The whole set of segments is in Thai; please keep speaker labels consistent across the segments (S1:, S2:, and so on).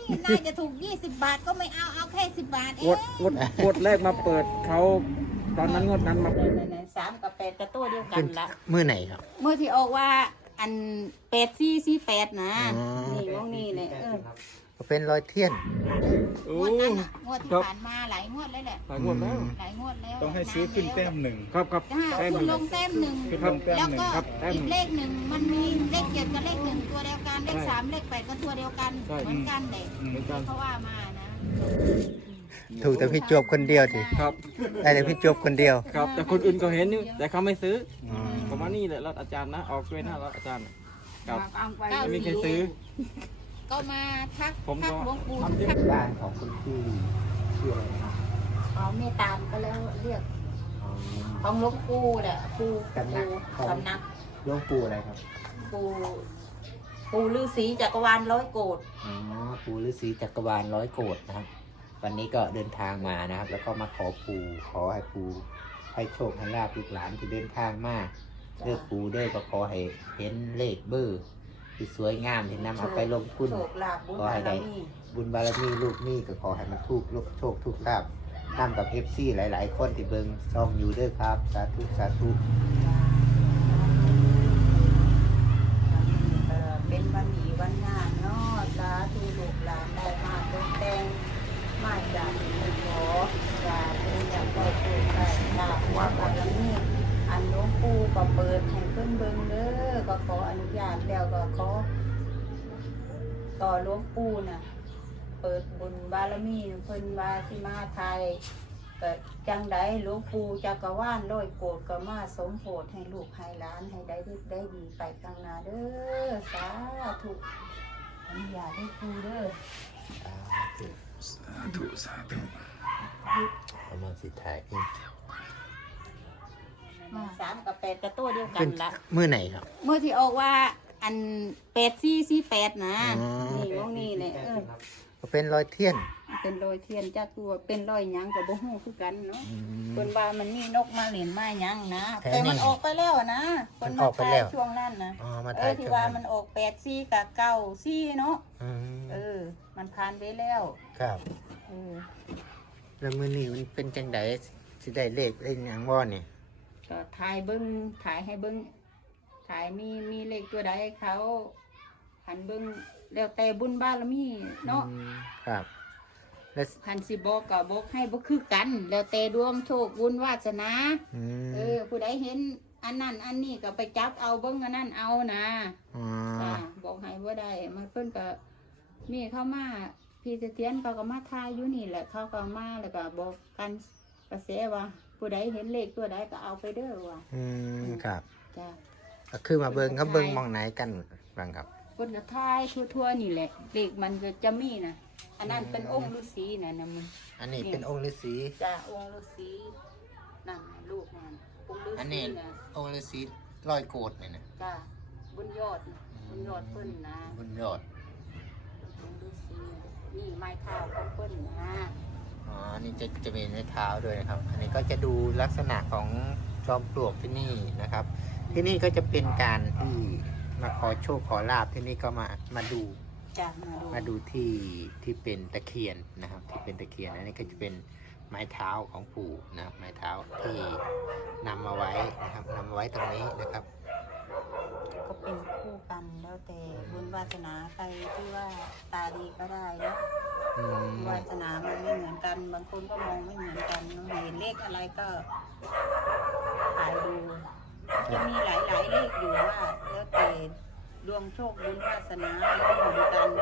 S1: น่าจะถูก20 บาทก็ไม่เอาแค่10 บาทเอง
S2: งวดแรกมาเปิดเขาตอนนั้นงวดนั้นมา
S1: 3 กับ 8 กับตัวเดียวกันละ
S3: มื้อไหนครับ
S1: เมื่อที่ออกว่าอัน8448นะนี่วงนี้เลย
S3: ก็เป็นรอยเทียน
S1: งวดนั้นอ่ะงวดที่ผ่านมาหลายงวดเลยแหละ
S2: หลายงวดแล้ว
S1: หลายงวดแล้ว
S4: ต้องให้ซื้อขึ้นแต้มหนึ่ง
S2: ครับ
S1: คุณลงแต้มหนึ่ง
S4: ขึ้นลงแต้ม
S1: แล้ว
S4: หนึ่ง
S1: ก็
S4: ครับ
S1: อีกเลขหนึ่งมันมีเลข7กับเลข1ตัวเดียวกันเลข3เลข8ก็ตัวเดียวกันเหมือนกันเลยเขาว่ามานะ
S3: ถูกแต่พี่จวบคนเดียวดิ
S2: ครับ
S3: ได้แต่พี่จวบคนเดียว
S2: ครับแต่คนอื่นก็เห็นอยู่แต่เขาไม่ซื้อประมาณนี้แหละรถอาจารย์นะออกด้วยหน้ารถอาจารย์ครับไม่มีใครซื้อ
S1: ก็มาทัก
S2: ผมก็
S1: หลวงปู่
S3: บ้านของคุณพี่ชื่ออะไรนะ
S1: อ๋อเมตตามก็แล้วเรียกของหลวงปู่แหละปู่สำนัก
S3: หลวงปู่อะไรครับ
S1: ปู่ฤาษีจักรวาลร้อยโกฏ
S3: อ๋อปู่ฤาษีจักรวาลร้อยโกฏนะครับวันนี้ก็เดินทางมานะครับแล้วก็มาขอปู่ขอให้ปู่ให้โชคให้ลาภลูกหลานที่เดินทางมาเลือกปู่เด้อก็ขอให้เห็นเลขเบอร์ที่สวยงามที่นำเอาไปลงทุนขอให้ได้บุญบารมีลูกนี่ก็ขอให้มันถูกลูกโชคถูกลาภนำกับ FC หลายๆคนที่เบิ่งช่องอยู่เด้อครับสาธุสาธุ
S1: เป็นวันดีวันงานเนาะสาธุลูกหลานได้มาตกแต่งมาจากขอจากเป็นจากได้โปรดได้ลาภว่าบารมีอันหลวงปู่ก็เปิดให้เพิ่นเบิ่งเด้อก็ขออนุญาตแล้วก็ขอต่อหลวงปู่น่ะเปิดบุญบารมีเพิ่นว่าสิมาไทยก็จังไดหลวงปู่จักรวาลร้อยโกฏก็มาสมโพธิให้ลูกให้หลานให้ได้ดีไปข้างหน้าเด้อสาธุอนุญาตให้ปู่เด้อ
S4: สาธุสาธุ
S3: เอามาสิถ่ายเอง
S1: 3 กับ 8กับตัวเดียวกันละ
S3: มื้อไหนครับ
S1: เมื่อที่ออกว่าอัน8448นะนี่วงนี้เลย
S3: ก็เป็นรอยเทียน
S1: เป็นรอยเทียนจากตัวเป็นรอยหยังกับบ่ฮู้คือกันเนาะคนว่ามันมีนกมาเล่นมาหยังนะแต่มันออกไปแล้วนะคนมาถ่ายช่วงนั้นนะที่ว่ามันออก84กับ94เนาะมันผ่านไปแล้ว
S3: ครับแล้วมื้อนี้มันเป็นจังได๋สิได้เลขได้หยังบ่นี่
S1: ก็ถ่ายเบิ่งถ่ายให้เบิ่งถ่ายมีเลขตัวใดเขาหันเบิ่งแล้วแต่บุญบารมีเนาะ
S3: ครับแล้ว
S1: หันสิบอกก็บอกให้บ่คือกันแล้วแต่ดวงโชคบุญวาสนาผู้ใดเห็นอันนั้นอันนี้ก็ไปจับเอาเบิ่งอันนั้นเอานะบอกให้บ่ได้มาเพิ่นก็มีเข้ามาพี่เสถียรเขาก็มาทายอยู่นี่แหละเขาก็มาแล้วก็บอกกันกระแสว่าผู้ใดเห็นเลขตัวใดก็เอาไปเด้อว่ะ
S3: ครับ
S1: จ้ะ
S3: ก็คือมาเบิ่งครับเบิ่งมองไหนกันบ้างครับ
S1: คนก็ทายทั่วๆนี่แหละเลขมันก็จะมีนะอันนั้นเป็นองค์ฤาษีนะมัน
S3: อันนี้เป็นองค์ฤาษี
S1: จ้ะองค์ฤาษีนั่นลูกนั่นองค์ฤาษี
S3: อันนี้องค์ฤาษีร้อยโกฏเนี่ยนะ
S1: จ้ะบุญยอดเพิ่นนะ
S3: บุญยอด
S1: องค์ฤาษีนี่ไม้เท้าของเพิ่นนะ
S3: อ๋อนี่จะมีในเท้าด้วยนะครับอันนี้ก็จะดูลักษณะของจอมปลวกที่นี่นะครับที่นี่ก็จะเป็นการที่มาขอโชคขอลาภที่นี่ก็มาดูมาดูที่เป็นตะเคียนนะครับที่เป็นตะเคียนอันนี้ก็จะเป็นไม้เท้าของปู่นะครับไม้เท้าที่นำมาไว้นะครับนำมาไว้ตรงนี้นะครับ
S1: ก็เป็นคู่กันแล้วแต่บุญวาสนาใครที่ว่าตาดีก็ได้นะวาสนามันไม่เหมือนกันบางคนก็มองไม่เหมือนกันเห็นเลขอะไรก็ถ่ายดูจะมีหลายเลขอยู่ว่าแล้วแต่ดวงโชคบุญวาสนาไม่เหมือนกัน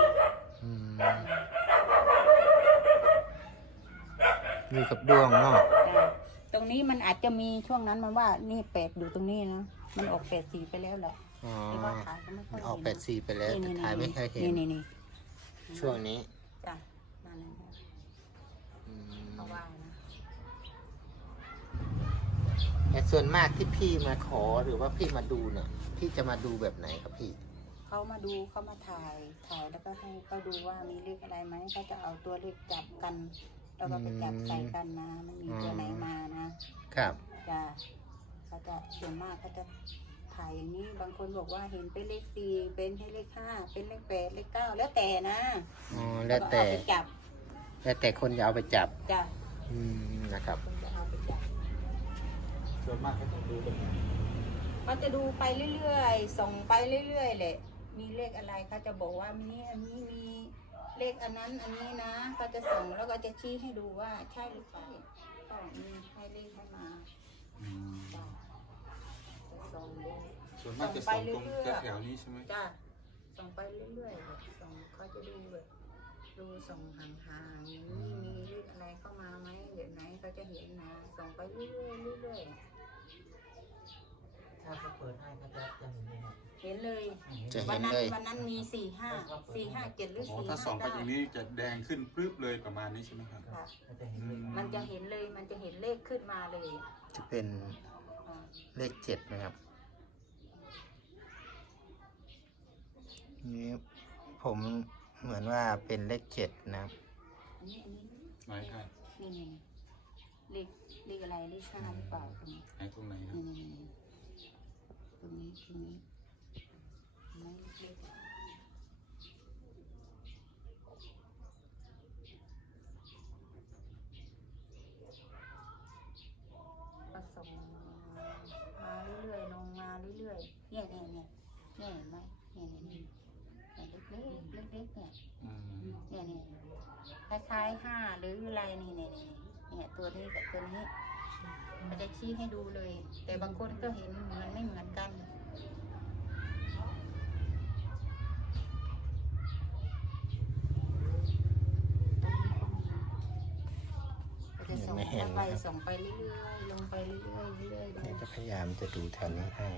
S3: อยู่กับดวงเนาะ
S1: ตรงนี้มันอาจจะมีช่วงนั้นมันว่านี่8อยู่ตรงนี้นะมันออก84ไปแล้วแหละที่ว่าถ่ายก็ไม่ค่อย
S3: ออก84ไปแล้วแต่ถ่ายไม่เคยเห็น
S1: นี่
S3: ช่วงนี้
S1: จ้ะนั่นแหละเพราะว่านะ
S3: แต่ส่วนมากที่พี่มาขอหรือว่าพี่มาดูเนี่ยพี่จะมาดูแบบไหนครับพี่
S1: เขามาดูเขามาถ่ายแล้วก็ให้เขาดูว่ามีเลขอะไรไหมเขาจะเอาตัวเลขจับกันแล้วก็ไปจับใส่กันมามันมีตัวไหนมานะครับจะเขาจะส่วนมากเขาจะถ่ายอย่างนี้บางคนบอกว่าเห็นเป็นเลข4เป็นให้เลข5เป็นเลข8เลข9แล้วแต่นะ
S3: แแล้วแต่
S1: เอาไปจับ
S3: แล้วแต่คนจะเอาไปจับ
S1: จ้ะ
S3: นะครับ
S1: คนจะเอาไปจับ
S4: ส่วนมากก็ต้องดูเป็น
S1: เขาจะดูไปเรื่อยๆ ส่งไปเรื่อยๆแหละ มีเลขอะไรเขาจะบอกว่ามีอันนี้มีเลขอันนั้นอันนี้นะเขาจะส่งแล้วก็จะชี้ให้ดูว่าใช่หรือไม่ก็มีให้เลขให้มาจ้ะจะส่งดู
S4: ส่วนมากจะส่งตรงแถวๆนี้ใช่ไหม
S1: จ้ะส่งไปเรื่อยๆแบบส่งเขาจะดูแบบดูส่งห่างๆอย่างนี้มีเลขอะไรเข้ามาไหมเดี๋ยวไหนเขาจะเห็นนะส่งไปเรื่อยๆเรื่อยๆ
S3: ถ้าเขาเปิดให้เขาจะเห็นเลย
S1: เห็นเลย
S3: จะเห็
S1: วัน
S3: น
S1: นั้น
S3: เลย
S1: วันนั้นมี4-5 7หรือ
S4: โอ้
S1: 4-5
S4: ถ้าส่องไป
S1: ได้
S4: ตรงนี้จะแดงขึ้นปรึ๊บเลยประมาณนี้ใช่ไหมครับ
S1: ค่ะ
S4: อืม
S1: มันจะเห็นเลยมันจะเห็นเลขขึ้นมาเลย
S3: จะเป็น
S1: อ่า
S3: เลข7นะครับนี่ผมเหมือนว่าเป็นเลข7นะครับ
S1: อันนี้
S4: ไหนครับ
S1: นี่เลขอะไรเลข5หรือเปล่าตรงนี้
S4: ไหนตรงไหนครับ
S1: นี่ตรงนี้ไม่เลขก็ส่งมาเรื่อยๆลงมาเรื่อยๆเนี่ยเห็นไหมเนี่ยเล็กๆเนี่ย
S4: อืม
S1: เนี่ยคล้ายๆ5หรืออะไรนี่เนี่ยตัวนี้กับตัวนี้มันจะชี้ให้ดูเลย แต่บางคนก็เห็นมันไม่เหมือนกันตรงนี้ก็มีก็จะส่ง
S3: ไม่เห็น
S1: ไป
S3: นะครับ
S1: ส่งไปเรื่อยๆลงไปเรื่อยๆเรื่อยๆ
S3: เดี๋ยวจะพยายามจะดูแถวนี้ให้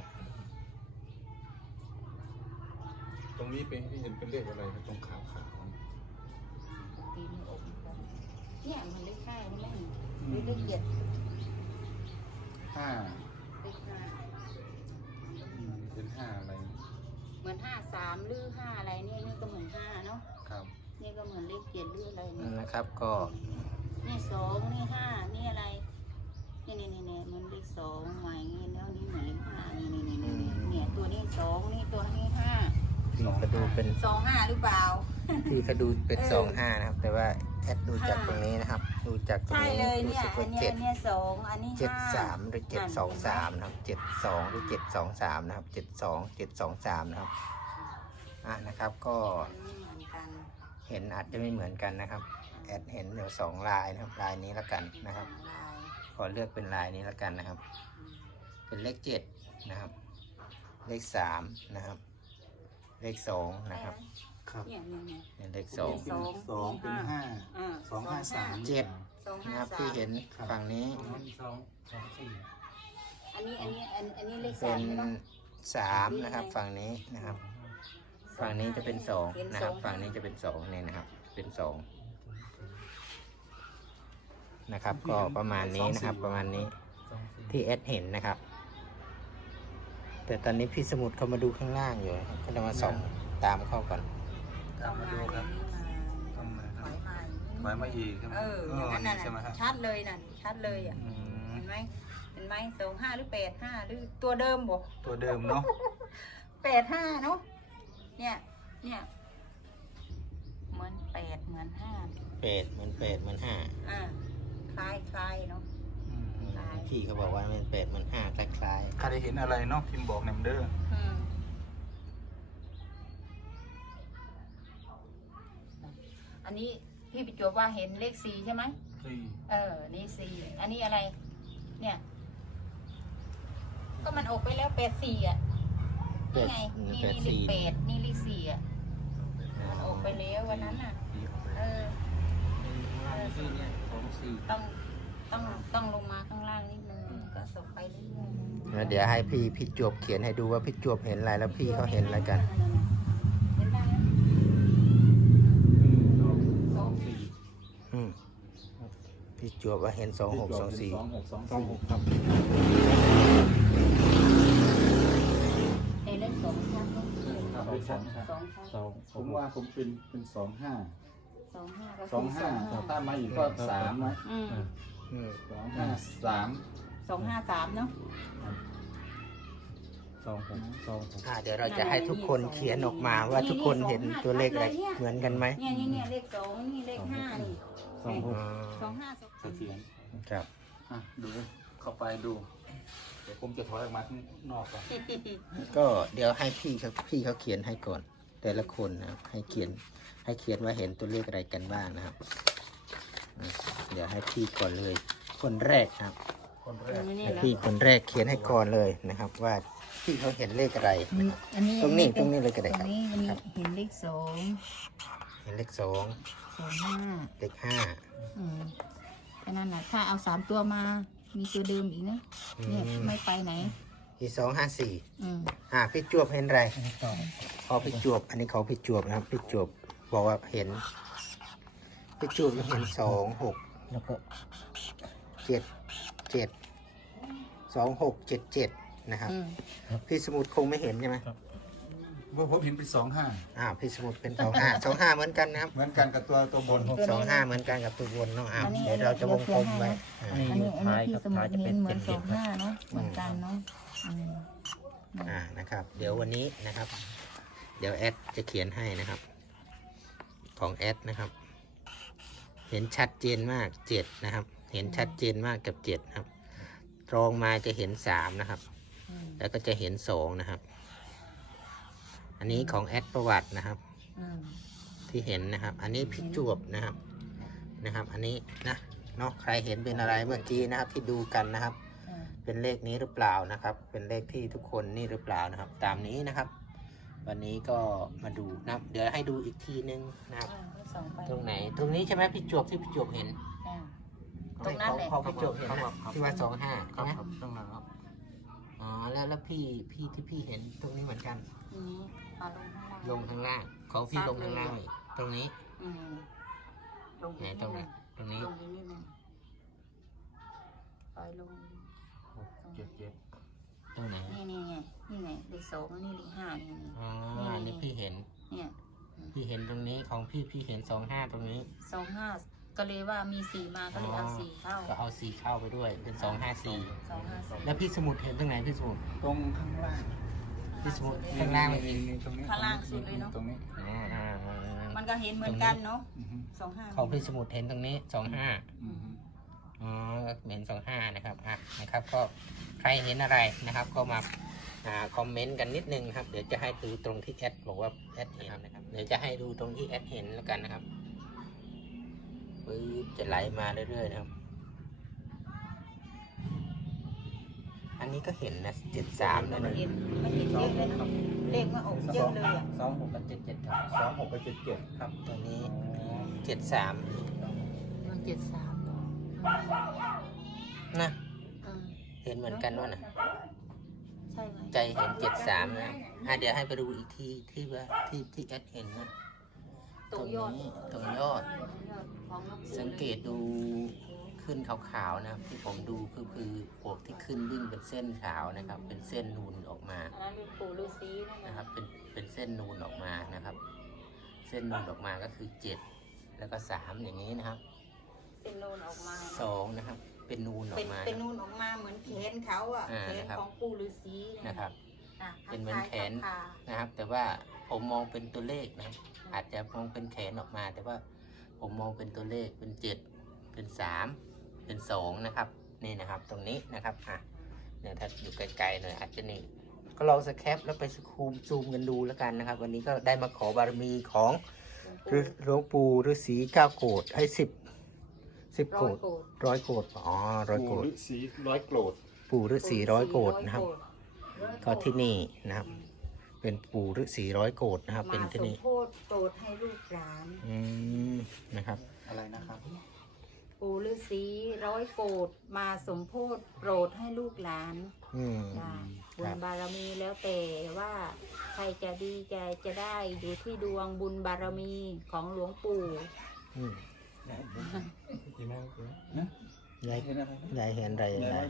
S4: ตรงนี้เป็นที่เห็นเป็นเลขอะไรครับตรงขาว
S1: ตีมืออกกันเนี่ยมันเลข5ใช่ไหมหรือเลข7
S4: ๆห้า
S1: เลข5
S4: เป็นห้าอะไร
S1: เหมือน53หรือ5อะไรนี่ก็เหมือน5เนาะ
S4: ครับ
S1: นี่ก็เหมือนเลข7หรืออะไรนี่
S3: นะครับก็
S1: นี่2นี่5นี่อะไรนี่เหมือนเลข2ใหม่นี่แล้วนี่เหมือนเลข5นี่เนี่ยตัวนี้2นี่ตัวนี้5
S3: พี่ก็ดูเป็น
S1: 25หรือเปล่า
S3: พี่ก็ดูเป็น25นะครับ แต่ว่าแอดดูจากตรงนี้นะครับ ดูจากตรง
S1: ใช่
S3: นี้
S1: เลย
S3: รู้
S1: เนี่ย
S3: สึก
S1: อั
S3: ว่าน
S1: เนี้ยเนี่ย2อันนี้5
S3: 73หรือ723นะครับ72หรือ723นะครับ72 723นะครับนะครับก็
S1: ไม่เหมือนกัน
S3: เห็นอาจจะไม่เหมือนกันนะครับแอดเห็นเดี๋ยว2ลายนะครับลายนี้ละกันนะครับ
S1: ลาย
S3: ขอเลือกเป็นลายนี้ละกันนะครับ เป็นเลข7นะครับเลข3นะครับเลข2นะครับ
S4: ครับ
S1: เนี่ย
S3: เป็นเลข
S1: สอง
S4: สองเป็นห้า 253
S3: 7นะครับที่เห็นฝั่งนี้
S1: อันนี้เลข
S3: เป็
S1: 3
S3: น
S1: ใช่ไหม
S3: 3นะครับฝั่งนี้นะครับ ฝั่งนี้จะเป็น2นะครับ ฝั่งนี้จะเป็น2นี่นะครับ เป็น2นะครับ ก็ประมาณนี้นะครับ ประมาณนี้ที่แอดเห็นนะครับ แต่ตอนนี้พี่สมุดเขามาดูข้างล่างอยู่นะครับก็จะมาส่องตามเข้าก่อน
S1: ต้องมาอย่างนี้มาถอยมาอย่างนี้
S4: ถอยมาอีกใช่ไหม
S1: นั่นน่ะ
S4: ใช่ไหมครับ
S1: ชัดเลยน่ะชัดเลยอ่ะ เห็นไหม25หรือ85หรือตัวเดิมบ่
S4: ตัวเดิมเนาะ
S1: 85เนาะเนี่ยเหมือน8เหมือน5
S3: เป็ดเหมือนเป็ดเหมือนห้า
S1: คล้ายเนาะ
S3: พี่เขาบอกว่ามันเป็ดเหมือนห้าคล้าย
S4: ใครได้เห็นอะไรเนาะพิมพ์บอกแนมเดอร์
S1: อันนี้พี่ประจวบว่าเห็นเลข4ใช่ไหมนี่4อันนี้อะไร เนี่ย ก็มันออกไปแล้ว84อ่ะ
S3: ๆเป็ด
S1: นี่ไง นี่
S3: เป็ด
S1: เลข
S3: สี่
S1: 8นี่เลข4อ่ะ มันออกไปแล้ววันนั้นน่ะ ต้องลงมาข้างล่างนิดนึงก็ส่งไปเรื่อยๆ
S3: แล้วเดี๋ยวให้พี่จวบเขียนให้ดูว่าพี่จวบเห็นอะไรแล้วพี่เขาเห็นอะไรกัน
S1: เห็นได้ไหมสอง
S3: พี่จวบว่าเห็น2624
S4: 2624ครับ
S1: เห็นเลข2ชัดไหม
S4: ครับ
S1: 2ชัด
S4: ผมว่าผมเป็น25
S1: 25ก็
S4: 25ถ้ามาอีกก็3นะ
S1: อืม
S4: 253
S1: 253เนาะ
S3: เดี๋ยวเราจะให้ทุกคนเขียนออกมาว่าทุกคนเห็นตัวเลขอะไรเหมือนกันไหม
S1: เนี่ยเลขสองนี่เลขห้านี่
S3: อ๋อ
S1: สองห้าสอง
S4: เสถียร
S3: ครับ
S4: อ่ะดูเข้าไปดู เดี๋ยวผมจะถอยออกมาข้างนอกก่อน
S3: ก็เดี๋ยวให้พี่เขาเขียนให้ก่อน แต่ละคนนะครับให้เขียนว่าเห็นตัวเลขอะไรกันบ้างนะครับเดี๋ยวให้พี่ก่อนเลย คนแรกครับ
S4: คนแรก
S3: ให้พี่คนแรกเขียนให้ก่อนเลยนะครับ ว่าพี่เขาเห็นเลขอะไรนะครับ
S1: อันนี้
S3: ตรงนี้เลยก็ได้
S1: ตร
S3: ครับ
S1: งนี้มันเห็นเลขสอง
S3: เห็นเลขสอง
S1: สองห้า
S3: เลขห้า
S1: แค่นั้นแหละถ้าเอา3 ตัวมามีตัวเดิมอีกนะเนี่ยไม่ไปไหน
S3: อี254
S1: อืม
S3: พี่จวบเห็นอะไรพอพี่จวบอันนี้เขาพี่จวบนะครับพี่จวบบอกว่าเห็นพี่จวบเห็น26แล้วก็2677นะครับ พี่สมุดคงไม่เห็นใช่ไหม
S4: ผมเห็นเป็น25
S3: พี่สมุดเป็น25เหมือนกันนะครับ
S4: เหมือนกันกับตัวบน
S3: 25เหมือนกันกับตัวบนเนาะเดี๋ยวเราจะวงกลมไว้
S1: อันนี้พี่สมุดเห็นเหมือน25เนาะเหมือนกันเนาะ
S3: นะครับ เดี๋ยววันนี้นะครับ เดี๋ยวแอดจะเขียนให้นะครับ ของแอดนะครับ เห็นชัดเจนมาก7นะครับ เห็นชัดเจนมากกับ7ครับรองมาจะเห็น3นะครับ แล้วก็จะเห็น2นะครับ อันนี้ของแอดประวัตินะครับ ที่เห็นนะครับ อันนี้พี่จวบนะครับ อันนี้นะเนาะใครเห็นเป็นอะไรเมื่อกี้นะครับ ที่ดูกันนะครับ เป็นเลขนี้หรือเปล่านะครับ เป็นเลขที่ทุกคนนี่หรือเปล่านะครับ ตามนี้นะครับ วันนี้ก็มาดูนะเดี๋ยวให้ดูอีกทีนึงนะครับ ตรงไหนตรงนี้ใช่ไหมพี่จวบที่พี่จวบเห็น
S1: ตรงนั้นแหละ
S3: เขาพี่จวบเห็นนะที่ว่า25
S4: ครั
S3: ใช่
S4: บ
S3: ไหม
S4: ครับต้องนั้นครับ
S3: แล้วพี่ที่พี่เห็นตรงนี้เหมือนกัน
S1: นี้มาลงข้างล่าง
S3: ลงข้างล่างของพี่ลงข้างล่างอีกตรงนี้
S1: ลง
S3: ไหนตรงไหนตรงนี้
S1: ลงนิดนึงปล่อยลง
S4: 7
S3: ตรงไหน
S1: นี่ไงเลข2นี่เลข5นี่
S3: อันนี้พี่เห็น
S1: เนี่ย
S3: พี่เห็นตรงนี้ของพี่เห็น25ตรงนี้
S1: 25ก็เลยว่ามี4มาก็เลยเอา4เข้า
S3: ก็เอา4เข้าไปด้วยเป็น254
S1: 254
S3: แล้วพี่สมุดเห็นตรงไหนพี่สมุด
S4: ตรงข้างล่าง
S3: พี่สมุดข้างล่างไม่มี
S4: ตรงนี้
S1: ข้างล่างสุดเลยเนาะ
S4: ตรงนี้
S1: มันก็เห็นเหมือนกันเนาะ
S4: อือฮึ
S1: 25
S3: ของพี่สมุดเห็นตรงนี้25
S4: อือฮึ
S3: เห็น25นะครับนะครับก็ใครเห็นอะไรนะครับ ก็มาคอมเมนต์กันนิดนึงครับเดี๋ยวจะให้ดูตรงที่แอดบอกว่าแอดเห็นนะครับเดี๋ยวจะให้ดูตรงที่แอดเห็นแล้วกันนะครับจะไหลมาเรื่อยๆนะครับอันนี้ก็เห็นนะ73แล้วนะ
S1: มันเห็นเยอะเลยนะเลขมันออกเยอะเลยอ่ะ
S3: 26กับ77ครับ
S4: 26กับ77
S3: ครับตัวนี้73
S1: มัน73
S3: นะเห็นเหมือนกันว่านะ
S1: ใช่ไหม
S3: ใจเห็น73นะเดี๋ยวให้ไปดูอีกทีที่ว่าที่แอดเห็นนะ
S1: ตรงยอด
S3: ตรงยอด สังเกตดูขึ้นขาวๆนะครับที่ผมดูคือพวกที่ขึ้นวิ่งเป็นเส้นขาวนะครับ เป็นเส้นนูนออกมา
S1: อันนั้นเป็นปู่ฤาษีนะ
S3: นะครับ เป็นเส้นนูนออกมานะครับ เส้นนูนออกมาก็คือ7แล้วก็3อย่างนี้นะครับ
S1: เป็นนูนออกมา
S3: 2นะครับ เป็นนูนออกมา
S1: เป็นนูนออกมาเหมือนแขนเขาอ่ะแขนของปู่ฤาษี
S3: นะครับ
S1: อ่ะ
S3: เป็นเหมือนแขน นะครับ แต่ว่าผมมองเป็นตัวเลขนะครับ อาจจะมองเป็นแขนออกมา แต่ว่าผมมองเป็นตัวเลขเป็น7เป็น3เป็น2นะครับนี่นะครับ ตรงนี้นะครับเนี่ยถ้าอยู่ไกลๆหน่อยอาจจะนี่ก็ลองสแคปแล้วไปซูมกันดูแล้วกันนะครับ วันนี้ก็ได้มาขอบารมีของหลวงปู่ฤาษี9โกฏให้10โกฏ100โกฏ100โกฏ
S4: ฤาษี100 โกรธ
S3: ปู่ฤาษี100โกฏนะครับก็ที่นี่นะครับ เป็นปู่ฤาษี100โกฏนะครับ เป็นที่นี่
S1: มาสมโพธิโปรดให้ลูกหลาน
S3: นะครับ
S4: อะไรนะครับ
S1: ปู่ฤาษี100 โกฏมาสมโพธิโปรดให้ลูกหลานจ้ะบุญบารมีแล้วแต่ว่าใครจะดีจะได้อยู่ที่ดวงบุญบารมีของหลวงปู่
S3: ยาย
S4: เห็นอะไร
S3: ยายเห็นอะไรยังไง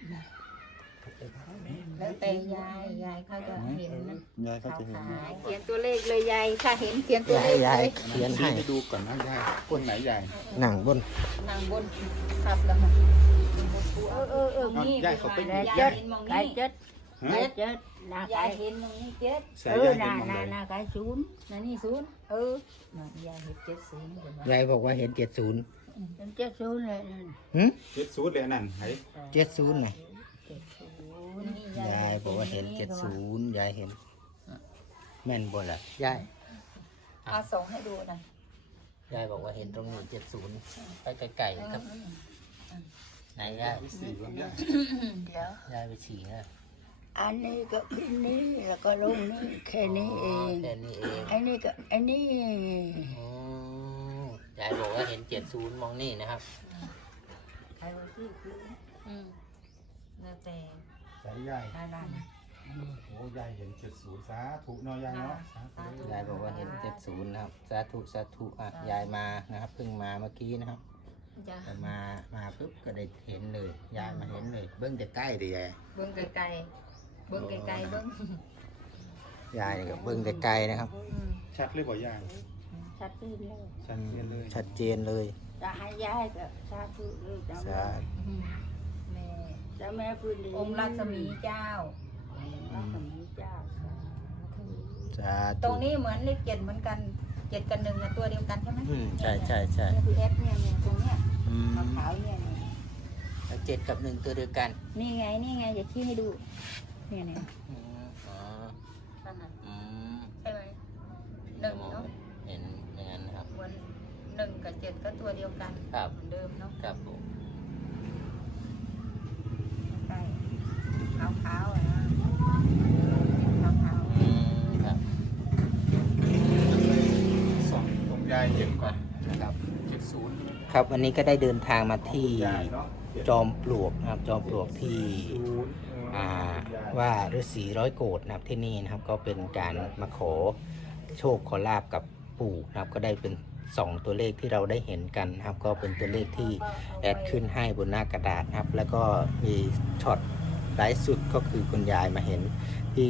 S1: แล้วแต่ยายเขาจะเห็นนะ
S4: ยายเขาจะเห็น
S1: เขียนตัวเลขเลยยายถ้าเห็นเขียนตัวเลข
S3: ยาย
S1: เลย
S3: เขียนให้
S4: ให้ดูก่อนนะยายคนไหนยาย
S3: หนังบน
S1: นั่งบนขับแล้วค่ะนี่
S4: ยายเขาไป
S1: ยายเห็นมองนี่
S4: ฮะ
S5: เจ็ดนา
S1: ยา
S5: ไก่
S1: ยเห็นตรงนี้เจ็ด
S4: ใส่ยาเห็นมองใด
S5: นาไก่ศูนย์
S1: นั่นนี่ศูนย์ยายเห็น70เห็นไหม
S3: ยายบอกว่าเห็น70
S5: เป็น70เลยนั่น
S3: หืม
S4: เจ็ดสูตรเลยนั่นไอ้
S3: 70ไง
S1: นี่
S3: ยายบอกว่าเห็น70ยายเห็น แม่นบ่ล่ะยาย
S1: เอาส่งให้ดูหน่อย
S3: ยายบอกว่าเห็นตรงนี้70ไปไกลๆครับไหนยาย
S4: สี่วันเนี่ย
S5: เดี๋ยวย
S3: ายไปฉี่นะ
S5: อันนี้ก็ขึ้นนี่แล้วก็ลงนี่แค่นี้เอง
S3: แค่นี้เอง
S5: อันนี้ก็อันนี้
S3: อ๋อยายบอกว่าเห็น70มองนี่นะครับ
S1: ใครรู้ที่คือแล้วแต่
S4: ใส่ยาย
S1: นั่น
S4: โอ้ยายเห็น70สาธุเนาะยายเนาะสาธุ
S3: ยายบอกว่าเห็น70นะครับสาธุสาธุอ่ะยายมานะครับเพิ่งมาเมื่อกี้นะครับ
S1: จ้ะ
S3: แต่มาปุ๊บก็ได้เห็นเลยยายมาเห็นเลยเบิ้งจะใกล้ดิยาย
S1: เบิ่งไกลๆเบิ่งไกลๆเบิ่ง
S3: ยายนี่ก็เบิ้งไกลๆนะครับ
S4: ชัดเลยบ่ยาย
S1: ชัดเจนเลย
S4: ชัดเจนเลย
S3: ชัดเจนเลย
S5: จะให้ยายก็สาธุเลยจะ
S3: สา
S1: แม่
S5: จะแม่พื้นดิน
S1: องค์รัศมีเจ้า
S5: รัศมีเจ้า
S3: สา
S1: ตร
S3: ธุ
S1: งนี้เหมือนเลข7เหมือนกัน7กับ1ตัวเดียวกันใช่ไหม
S3: ใช่ใช่ใช่
S1: เนี่ยคือ F เนี่ยตรงเนี้ย
S3: อืม
S1: ขาวๆเนี่ย
S3: แล้ว7 กับ 1ตัวเดียวกัน
S1: นี่ไงจะชี้ให้ดูเนี่ย
S3: อืมอ๋อ
S1: นั่นน่ะ
S3: อืม
S1: ใช่ไหมหนึ่งเนาะ
S3: เห็นอย่างนั้นนะครับ
S1: เหมือน1กับ7ก็ตัวเดียวกัน
S3: ครับ
S1: เหมือนเดิมเนาะ
S3: ครับผม
S1: ใช่ขาวๆอ่ะนะขาว
S3: อืมครับ
S4: ส่องตรงยายเห็นก่อน
S3: นะครับ
S4: 70
S3: ครับวันนี้ก็ได้เดินทางมาที่
S4: ยายเนาะ
S3: จอมปลวกนะครับจอมปลวกที่ ว่าฤาษีร้อยโกรธนะครับที่นี่นะครับก็เป็นการมาขอโชคขอลาบกับปู่นะครับก็ได้เป็น2ตัวเลขที่เราได้เห็นกันนะครับ ก็เป็นตัวเลขที่แอดขึ้นให้บนหน้ากระดาษนะครับ แล้วก็มีช็อตไลฟ์สุดก็คือคุณยายมาเห็นที่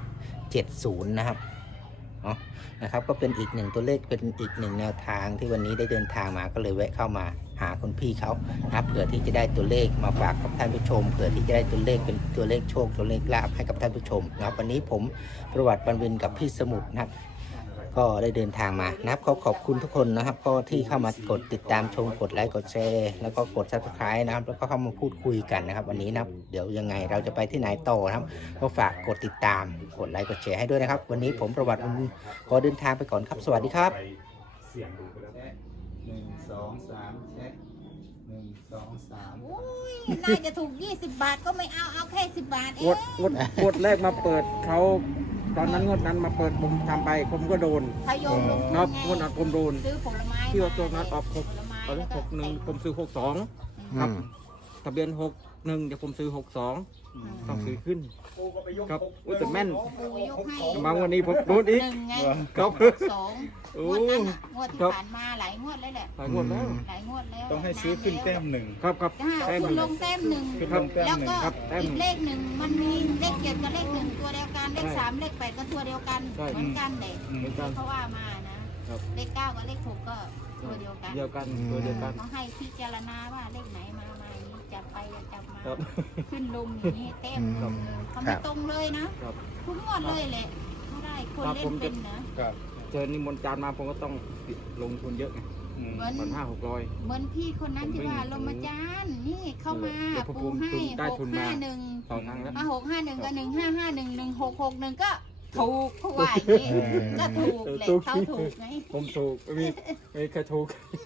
S3: 70นะครับเนาะนะครับก็เป็นอีกหนึ่งตัวเลขเป็นอีกหนึ่งแนวทางที่วันนี้ได้เดินทางมาก็เลยแวะเข้ามาหาคุณพี่เขานะครับเผื่อที่จะได้ตัวเลขมาฝากกับท่านผู้ชมเผื่อที่จะได้ตัวเลขเป็นตัวเลขโชคตัวเลขลาภให้กับท่านผู้ชมนะครับวันนี้ผมประวัติบรรวินกับพี่สมุทรนะครับก็ได้เดินทางมานะครับขอบคุณทุกคนนะครับก็ที่เข้ามากดติดตามชมกดไลค์กดแชร์แล้วก็กด Subscribe นะครับแล้วก็เข้ามาพูดคุยกันนะครับวันนี้นะครับเดี๋ยวยังไงเราจะไปที่ไหนต่อนะครับก็ฝากกดติดตามกดไลค์กดแชร์ให้ด้วยนะครับวันนี้ผมประวัติบรรวินขอเดินทางไปก่อนครับสวัสดีครับ
S4: เสียงดูไปแล้ว1 2 3เช็ค1 2 3
S1: ๆอุ้ยน่าจะถูก20 บาทก็ไม่เอาแค่10 บาทเอง
S2: งวดแรกมาเปิดเขาตอนนั้นงวดนั้นมาเปิดผมทำไปผมก็โดน
S1: พยมลง
S2: เนาะ
S1: ไง
S2: งวดนั้นผมโดน
S1: ซื้อผลไม้
S2: ที่ว่าตัวนั้นออก
S1: ผลไม้
S2: ตอน
S1: แล้
S2: นั้
S1: วน ก็
S2: 61ผมซื้อ62ครับทะเบียน61เดี๋ยวผมซื้อ62ต้องซื้อขึ้นครับอุ้ยแต่แม่น
S1: ปูยกให้
S2: บางวันนี้ผมโดนอีก
S1: 1ไง
S2: ครับ
S1: 2
S2: โอ้
S1: งวดนั้นน่ะงวดที่
S2: ครับ
S1: ผ่านมาหลายงวดแล้วแหละ
S2: หลายงวดแล้ว
S1: หลายงวดแล้ว
S4: ต้องให้ซื้อขึ้นแต้มหนึ่ง
S2: ครับครับ
S1: จ้า
S2: แต้ม
S1: คุณ
S2: ห
S1: ล
S2: นึ่ง
S1: งแต้มหนึ่ง
S4: ขึ้นลงแต้ม
S1: แล้ว
S4: หนึ่ง
S1: ก็
S2: ครับแต้มหนึ่
S1: อี
S2: ง
S1: กเลขหนึ่งมันมีเลข7กับเลข1ตัวเดียวกันเลข
S2: ใช่
S1: 3เลข8ก็ตัวเดียวกัน
S2: ใช่
S1: เหมือนกันเลย
S2: เหมือนกัน
S1: เพราะว่ามานะครับ เลข9กับเลข6ก็ตัวเดียวกัน
S2: เดียวกันตัวเดียวกัน
S1: เขาให้พิจารณาว่าเลขไหนมาอย่างนี้จับไปอย่าจับมา
S2: ครับ
S1: ขึ้นลงอย่างนี้เต็ม
S3: ครับ
S1: เขาไม่ตรงเลยนะครับ ทุกงวดเลยแหละไม่ได้คน
S2: ครับ
S1: เล่
S2: ผ
S1: น
S2: มจะ
S1: เป็นนะ
S4: ครับ
S2: เจอนิมนต์จานมาผมก็ต้องลงทุนเยอะไง
S4: อืม
S1: เหมือน
S2: ตอน500-600
S1: เหมือนพี่คนนั้นที่ว่าลงมาจานนี่เข้ามา
S2: เดี๋ยวผม
S1: ปูให้
S2: ได้ทุนมา
S1: 651
S2: สองครั้งแล้ว
S1: มา651กับ1551 1661ก็ถูกเพราะว่าอย่างนี้ก็ถูกแหละเขาถูกไง
S2: ผมถูกไม่เคยถูก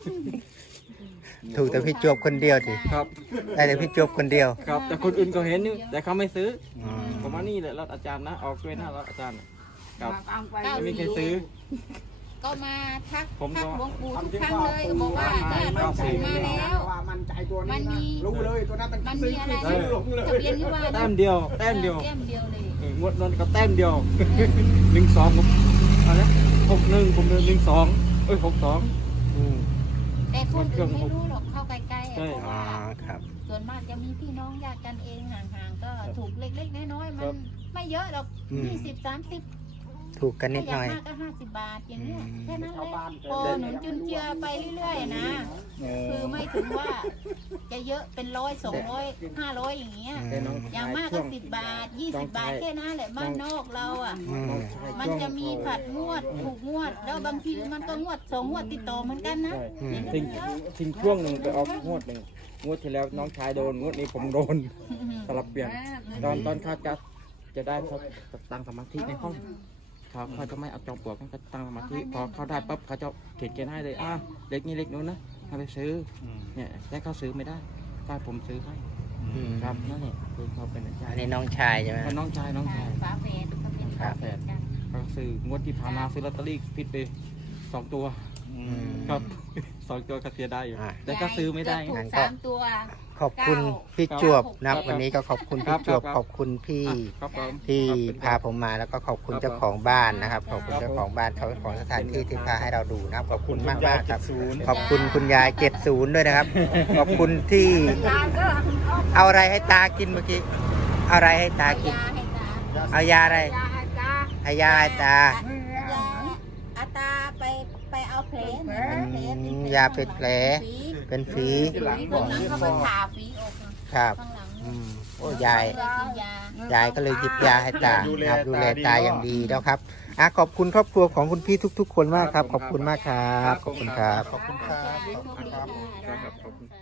S3: ถูกแต่พี่จวบคนเดียวสิ
S2: ครับ
S3: ได้แต่พี่จวบคนเดียว
S2: ครับแต่คนอื่นก็เห็นอยู่แต่เขาไม่ซื้อ
S3: อืม
S2: ผมว่านี่แหละรถอาจารย์นะออกด้วยหน้ารถอาจารย์ครับ
S1: เก้า
S2: ไม่มีใครซื้อ
S1: ก็มาทัก
S2: ผมก็
S1: หลวงปู่ทุกครั้งเลยก็บอกว่าเนี่ยหลวงปู่มาแล้ว
S6: ว่ามันใจตัว
S1: มั
S6: นี้
S1: นมี
S6: รู้เลยตัวนั้นมัน
S1: มัน
S6: ซื้
S1: มี
S6: อ
S1: อะไร
S6: ซื้อหลงเลย
S1: ทะเบียนที่ว่า
S2: แต้มเดียวแต้มเดียว
S1: แต้มเดียวเลย
S2: งวดนั้นก็แต้มเดียว12ผมอะไร61ผมเดิน1262
S3: อืม
S1: แต่คนอื่นไม่รู้หรอกเข้าใกล้ๆ
S2: ใช่
S1: เพราะ
S3: อ๋อ
S1: ว่า
S3: ครับ
S1: ส่วนมากจะมีพี่น้องญาติกันเองห่างๆก็ถูกเล็กๆน้อยๆมันไม่เยอะหรอก
S3: อืม
S1: 20-30
S3: ถูกกันนิดหน่อย
S5: ถ้าอย่างมากก็50 บาทอย่างเงี้ย
S3: อืม
S5: แค่นั้นแหละพอหนุนจุนเจือไปเรื่อยๆนะคือไม่ถึงว่าจะเยอะเป็น100 200 500อย่างเงี้ย
S2: แต่น้อง
S5: อย่างมากก็10 บาท 20 บาทแค่นั้นแหละบ้านนอกเราอ่ะ
S3: อืม
S5: มันจะมีผัดงวดถูกงวด แล้วบางทีมันก็งวด2 งวดติดต่อเหมือนกันนะ
S3: อืม
S2: ทิ้งทิ้งช่วงหนึ่งไปออกงวดหนึ่งงวดที่แล้วน้องชายโดนงวดนี้ผมโดนสลับเปลี่ยนตอนเขาจะได้เขาจะตั้งสมาธิในห้องเขาจะไม่เอาจอมปลวกเขาจะตั้งสมาธิพอเขาได้ปั๊บเขาจะเขียนเกณฑ์ให้เลยเล็กนี้เล็กนู้นนะให้ไปซื้อเนี่ยแต่เขาซื้อไม่ได้ป้าผมซื้อให้
S3: อืม
S2: ครับนั่นแหละคือเขาเป็นอาจาร
S3: อัน
S2: ย์
S3: นี้น้องชายใช่ไหม
S2: น้องชาย
S5: ฝาแฝดก็เป็น
S3: ครับ
S2: แฝดเขาซื้องวดที่ผ่านมาซื้อลอตเตอรี่ผิดไป2 ตัว
S3: อืม
S2: ครับ 2 ตัวก็เสียได้อยู่
S3: อ่า
S2: แต่ก็ซื้อไม่ได้
S5: ถูก
S3: งั้นก็
S5: 3 ตัว
S3: ขอบคุณพี่จวบนะครับ วันนี้ก็ขอบคุณพี่จวบ
S2: ครับ
S3: ขอบคุณพี่
S2: ครับผม
S3: ที่พาผมมาแล้วก็ขอบคุณเจ้าของบ้านนะครับ ขอบคุณเจ้าของบ้านเจ้าของสถานที่ที่พาให้เราดูนะครับ ขอบคุณมากมากๆครับ ขอบคุณคุณยาย70ด้วยนะครับ ขอบคุณที่เอาอะไรให้ตากินเมื่อกี้เอาอะไรให้ตากิน เอายาอะไรให้ยาให้ตา
S1: อาตาไปเอาแผล
S3: ยาเป็นแผล เป็นฝี
S5: ข้างหลังเขาไปผ่าฝีออก
S3: ครับ
S5: ข้างหลัง
S3: อืมโอ้ยาย
S5: เลยกินยา
S3: ยายก็เลยหยิบยาให้ตานะครับดูแลตาอย่างดีแล้วครับขอบคุณครอบครัวของคุณพี่ทุกๆ คนมากครับ ขอบคุณมากครับ ขอบคุณครับ
S4: ขอบคุณครับ
S5: ขอบคุณครับ
S2: ครับขอบคุณ